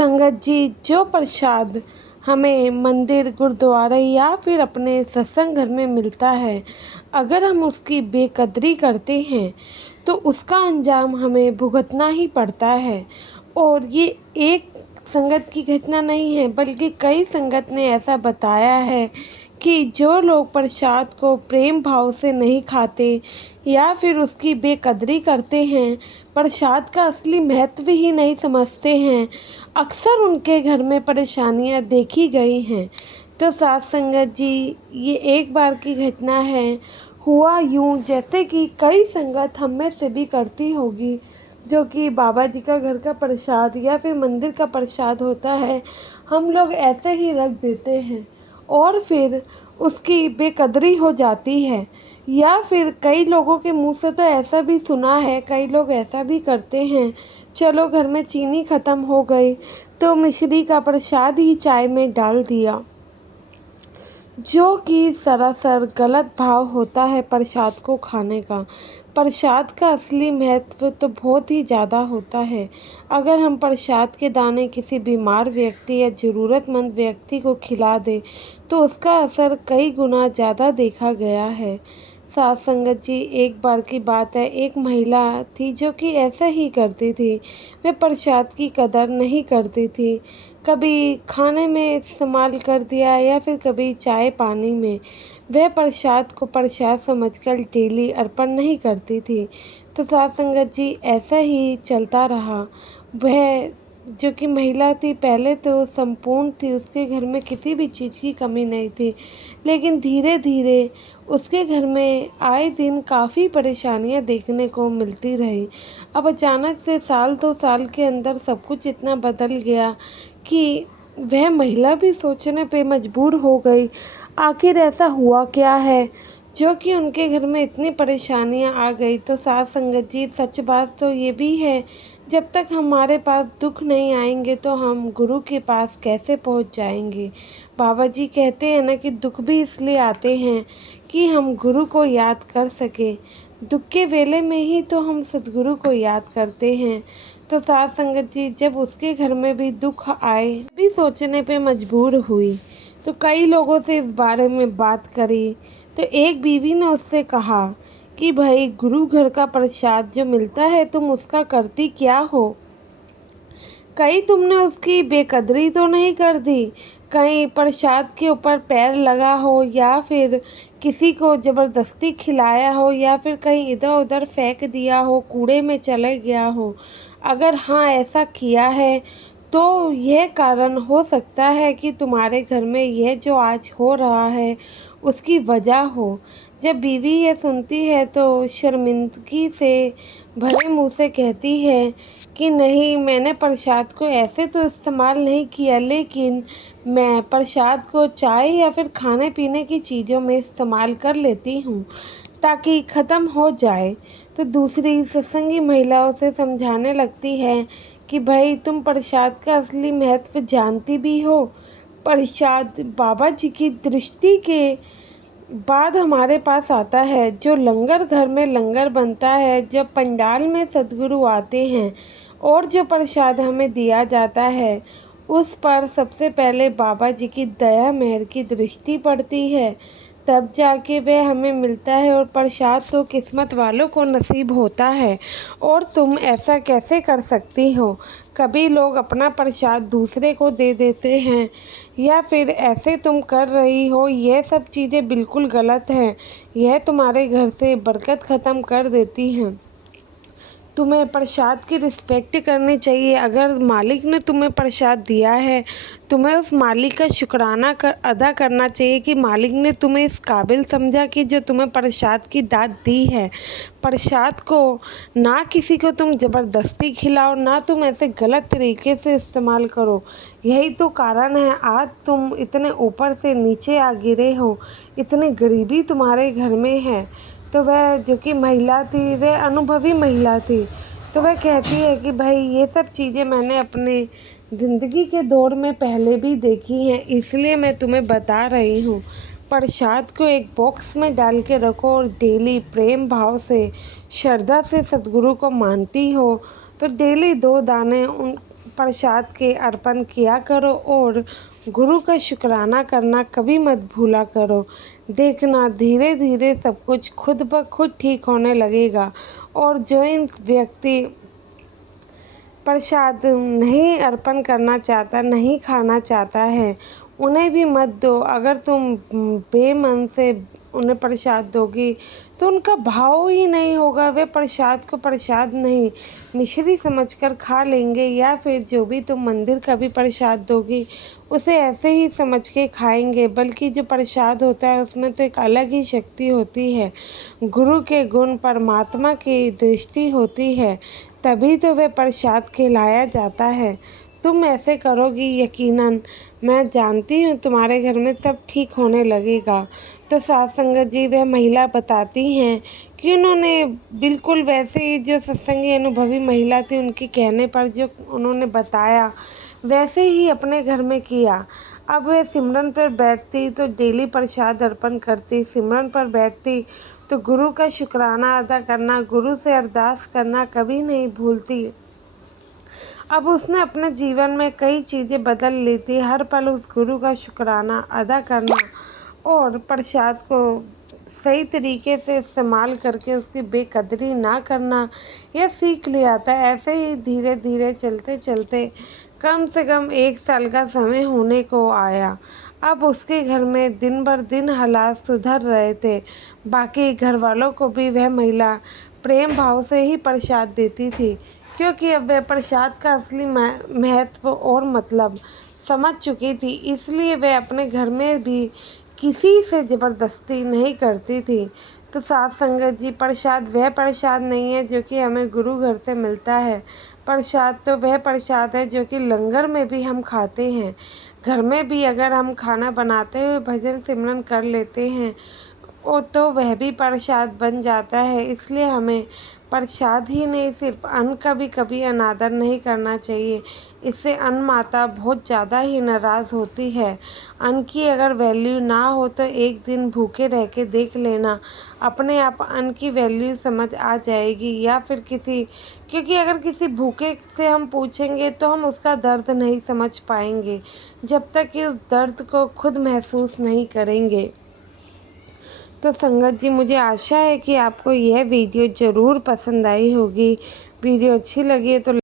संगत जी, जो प्रसाद हमें मंदिर, गुरुद्वारे या फिर अपने सत्संग घर में मिलता है, अगर हम उसकी बेकदरी करते हैं तो उसका अंजाम हमें भुगतना ही पड़ता है। और ये एक संगत की घटना नहीं है, बल्कि कई संगत ने ऐसा बताया है कि जो लोग प्रसाद को प्रेम भाव से नहीं खाते या फिर उसकी बेकदरी करते हैं, प्रसाद का असली महत्व ही नहीं समझते हैं, अक्सर उनके घर में परेशानियां देखी गई हैं। तो साथ संगत जी, ये एक बार की घटना है। हुआ यूं, जैसे कि कई संगत हम में से भी करती होगी, जो कि बाबा जी का घर का प्रसाद या फिर मंदिर का प्रसाद होता है, हम लोग ऐसे ही रख देते हैं और फिर उसकी बेकदरी हो जाती है। या फिर कई लोगों के मुंह से तो ऐसा भी सुना है, कई लोग ऐसा भी करते हैं, चलो घर में चीनी ख़त्म हो गई तो मिश्री का प्रसाद ही चाय में डाल दिया, जो कि सरासर गलत भाव होता है प्रसाद को खाने का। प्रसाद का असली महत्व तो बहुत ही ज़्यादा होता है। अगर हम प्रसाद के दाने किसी बीमार व्यक्ति या ज़रूरतमंद व्यक्ति को खिला दें तो उसका असर कई गुना ज़्यादा देखा गया है। साथ संगत जी, एक बार की बात है, एक महिला थी जो कि ऐसा ही करती थी। वह प्रसाद की कदर नहीं करती थी, कभी खाने में इस्तेमाल कर दिया या फिर कभी चाय पानी में। वह प्रसाद को प्रसाद समझकर डेली अर्पण नहीं करती थी। तो साथ संगत जी, ऐसा ही चलता रहा। वह जो कि महिला थी, पहले तो संपूर्ण थी, उसके घर में किसी भी चीज़ की कमी नहीं थी, लेकिन धीरे धीरे उसके घर में आए दिन काफ़ी परेशानियां देखने को मिलती रही। अब अचानक से साल 2 साल के अंदर सब कुछ इतना बदल गया कि वह महिला भी सोचने पे मजबूर हो गई, आखिर ऐसा हुआ क्या है जो कि उनके घर में इतनी परेशानियां आ गई। तो साथ संगत जी, सच बात तो ये भी है, जब तक हमारे पास दुख नहीं आएंगे तो हम गुरु के पास कैसे पहुंच जाएंगे। बाबा जी कहते हैं ना कि दुख भी इसलिए आते हैं कि हम गुरु को याद कर सके। दुख के वेले में ही तो हम सद्गुरु को याद करते हैं। तो साथ संगत जी, जब उसके घर में भी दुख आए, भी सोचने पे मजबूर हुई, तो कई लोगों से इस बारे में बात करी। तो एक बीवी ने उससे कहा कि भाई, गुरु घर का प्रसाद जो मिलता है, तुम उसका करती क्या हो? कहीं तुमने उसकी बेकदरी तो नहीं कर दी? कहीं प्रसाद के ऊपर पैर लगा हो या फिर किसी को ज़बरदस्ती खिलाया हो या फिर कहीं इधर उधर फेंक दिया हो, कूड़े में चले गया हो? अगर हाँ, ऐसा किया है तो यह कारण हो सकता है कि तुम्हारे घर में यह जो आज हो रहा है उसकी वजह हो। जब बीवी ये सुनती है तो शर्मिंदगी से भरे मुंह से कहती है कि नहीं, मैंने प्रसाद को ऐसे तो इस्तेमाल नहीं किया, लेकिन मैं प्रसाद को चाय या फिर खाने पीने की चीज़ों में इस्तेमाल कर लेती हूँ ताकि ख़त्म हो जाए। तो दूसरी सत्संगी महिला उसे समझाने लगती है कि भाई, तुम प्रसाद का असली महत्व जानती भी हो। प्रसाद बाबा जी की दृष्टि के बाद हमारे पास आता है। जो लंगर घर में लंगर बनता है, जब पंडाल में सद्गुरु आते हैं और जो प्रसाद हमें दिया जाता है, उस पर सबसे पहले बाबा जी की दया मेहर की दृष्टि पड़ती है, तब जाके वह हमें मिलता है। और प्रसाद तो किस्मत वालों को नसीब होता है। और तुम ऐसा कैसे कर सकती हो? कभी लोग अपना प्रसाद दूसरे को दे देते हैं या फिर ऐसे तुम कर रही हो, यह सब चीज़ें बिल्कुल गलत हैं। यह तुम्हारे घर से बरकत ख़त्म कर देती हैं। तुम्हें प्रसाद की रिस्पेक्ट करनी चाहिए। अगर मालिक ने तुम्हें प्रसाद दिया है, तुम्हें उस मालिक का शुक्राना अदा करना चाहिए कि मालिक ने तुम्हें इस काबिल समझा कि जो तुम्हें प्रसाद की दात दी है। प्रसाद को ना किसी को तुम ज़बरदस्ती खिलाओ, ना तुम ऐसे गलत तरीके से इस्तेमाल करो। यही तो कारण है आज तुम इतने ऊपर से नीचे आ गिरे हो, इतनी गरीबी तुम्हारे घर में है। तो वह जो कि महिला थी, वह अनुभवी महिला थी, तो वह कहती है कि भाई, ये सब चीज़ें मैंने अपने ज़िंदगी के दौर में पहले भी देखी हैं, इसलिए मैं तुम्हें बता रही हूँ। प्रसाद को एक बॉक्स में डाल के रखो और डेली प्रेम भाव से, श्रद्धा से सद्गुरु को मानती हो तो डेली 2 दाने उन प्रसाद के अर्पण किया करो और गुरु का शुक्राना करना कभी मत भूला करो। देखना धीरे धीरे सब कुछ खुद ब खुद ठीक होने लगेगा। और जो इन व्यक्ति प्रसाद नहीं अर्पण करना चाहता, नहीं खाना चाहता है, उन्हें भी मत दो। अगर तुम बेमन से उन्हें प्रसाद दोगी तो उनका भाव ही नहीं होगा। वे प्रसाद को प्रसाद नहीं मिश्री समझकर खा लेंगे, या फिर जो भी तुम मंदिर का भी प्रसाद दोगी उसे ऐसे ही समझ के खाएंगे। बल्कि जो प्रसाद होता है उसमें तो एक अलग ही शक्ति होती है, गुरु के गुण, परमात्मा की दृष्टि होती है, तभी तो वे प्रसाद खिलाया जाता है। तुम ऐसे करोगी, यकीनन मैं जानती हूँ तुम्हारे घर में सब ठीक होने लगेगा। तो साध संगत जी, वह महिला बताती हैं कि उन्होंने बिल्कुल वैसे ही, जो सत्संगी अनुभवी महिला थी उनके कहने पर जो उन्होंने बताया वैसे ही अपने घर में किया। अब वह सिमरन पर बैठती तो डेली प्रसाद अर्पण करती, सिमरन पर बैठती तो गुरु का शुक्राना अदा करना, गुरु से अरदास करना कभी नहीं भूलती। अब उसने अपने जीवन में कई चीज़ें बदल ली थी। हर पल उस गुरु का शुक्राना अदा करना और प्रसाद को सही तरीके से इस्तेमाल करके उसकी बेकदरी ना करना, यह सीख लिया था। ऐसे ही धीरे धीरे चलते चलते कम से कम 1 साल का समय होने को आया। अब उसके घर में दिन भर दिन हालात सुधर रहे थे। बाकी घर वालों को भी वह महिला प्रेम भाव से ही प्रसाद देती थी, क्योंकि अब वह प्रसाद का असली महत्व और मतलब समझ चुकी थी। इसलिए वह अपने घर में भी किसी से ज़बरदस्ती नहीं करती थी। तो साध संगत जी, प्रसाद वह प्रसाद नहीं है जो कि हमें गुरु घर से मिलता है। प्रसाद तो वह प्रसाद है जो कि लंगर में भी हम खाते हैं। घर में भी अगर हम खाना बनाते हुए भजन सिमरन कर लेते हैं वो तो वह भी प्रसाद बन जाता है। इसलिए हमें प्रसाद ही नहीं, सिर्फ अन्न का भी कभी अनादर नहीं करना चाहिए। इससे अन्न माता बहुत ज़्यादा ही नाराज़ होती है। अन्न की अगर वैल्यू ना हो तो एक दिन भूखे रह के देख लेना, अपने आप अन्न की वैल्यू समझ आ जाएगी। या फिर क्योंकि अगर किसी भूखे से हम पूछेंगे तो हम उसका दर्द नहीं समझ पाएंगे जब तक कि उस दर्द को खुद महसूस नहीं करेंगे। तो संगत जी, मुझे आशा है कि आपको यह वीडियो ज़रूर पसंद आई होगी। वीडियो अच्छी लगी है तो